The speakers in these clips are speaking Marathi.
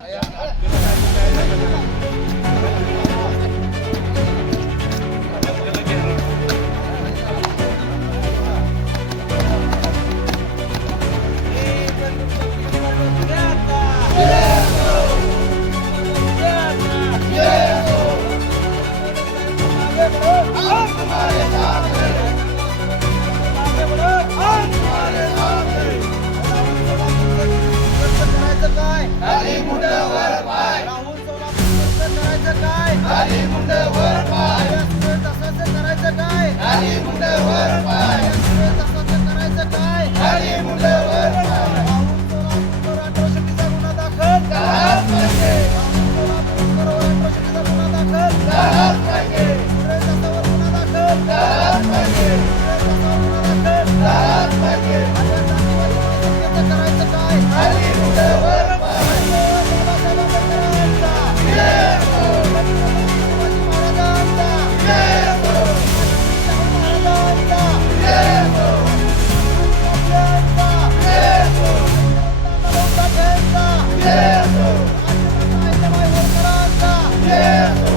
Yeah! Єсу! Єсу!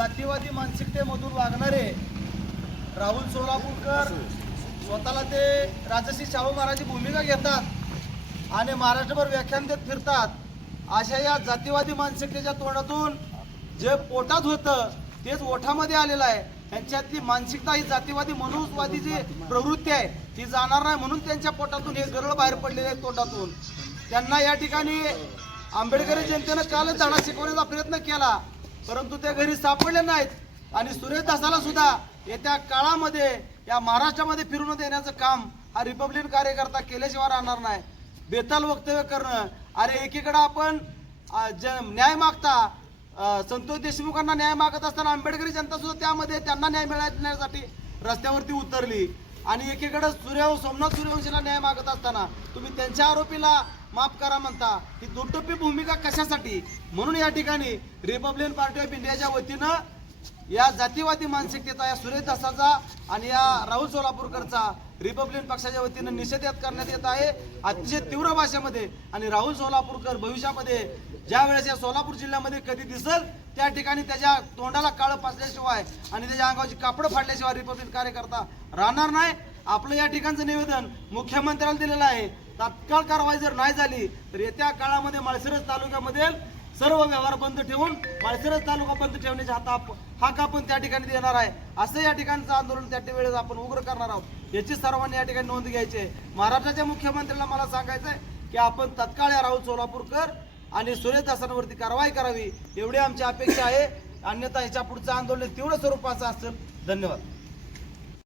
जातीवादी मानसिकतेमधून वागणारे राहुल सोलापूरकर स्वतःला ते राजश्री शाहू महाराजची भूमिका घेतात आणि महाराष्ट्रभर व्याख्यान देत फिरतात अशा या जातीवादी मानसिकतेच्या तोंडातून जे पोटात होतं तेच ओठामध्ये आलेलं आहे. त्यांच्यातली मानसिकता ही जातीवादी मनुष्यवादी जी प्रवृत्ती आहे. ती जाणार नाही म्हणून त्यांच्या पोटातून हे गरळ बाहेर पडलेले आहे तोंडातून. त्यांना या ठिकाणी आंबेडकरी जनतेनं कालच जाणं शिकवण्याचा प्रयत्न केला. परंतु ते घरी सापडले नाहीत. आणि सुरेश दासाला सुद्धा येत्या काळामध्ये या महाराष्ट्रामध्ये फिरून देण्याचं काम हा रिपब्लिकन कार्यकर्ता केल्याशिवाय राहणार नाही. बेताल वक्तव्य करणं. अरे एकीकडे आपण ज- न्याय मागता संतोष देशमुखांना न्याय मागत असताना आंबेडकरी जनता सुद्धा त्यामध्ये त्यांना न्याय मिळण्यासाठी रस्त्यावरती उतरली. आणि एकीकडे सूर्य सोमनाथ सूर्यवंशीला न्याय मागत असताना तुम्ही त्यांच्या आरोपीला माफ करा म्हणता ही दुटप्पी भूमिका कशासाठी? म्हणून या ठिकाणी रिपब्लिकन पार्टी ऑफ इंडियाच्या वतीनं या जातीवादी मानसिकतेचा या सुरेश दासाचा आणि या राहुल सोलापूरकरचा रिपब्लिकन पक्षाच्या वतीनं निषेधात करण्यात येत आहे. अतिशय तीव्र भाषेमध्ये आणि राहुल सोलापूरकर भविष्यामध्ये ज्या वेळेस या सोलापूर जिल्ह्यामध्ये कधी दिसल त्या ठिकाणी त्याच्या तोंडाला काळं पाचल्याशिवाय आणि त्याच्या अंगावरची कापडं फाडल्याशिवाय रिपब्लिकन कार्यकर्ता राहणार नाही. आपलं या ठिकाणचं निवेदन मुख्यमंत्र्याला दिलेलं आहे. तात्काळ कारवाई जर नाही झाली तर येत्या काळामध्ये माळशिरस तालुक्यामध्ये सर्व व्यवहार बंद ठेवून माळशिरस तालुका बंद ठेवण्याचा हात आप- हाक आपण त्या ठिकाणी देणार आहे. असं या ठिकाणचं आंदोलन त्या वेळेस आपण उग्र करणार आहोत. याची सर्वांनी या ठिकाणी नोंद घ्यायची आहे. महाराष्ट्राच्या मुख्यमंत्र्यांना मला सांगायचं आहे की आपण तत्काळ या राहुल सोलापूरकर आणि सूर्यदासांवरती कारवाई करावी एवढी आमची अपेक्षा आहे. अन्यथा ह्याच्या पुढचं आंदोलन तीव्र स्वरूपाचं असेल. धन्यवाद.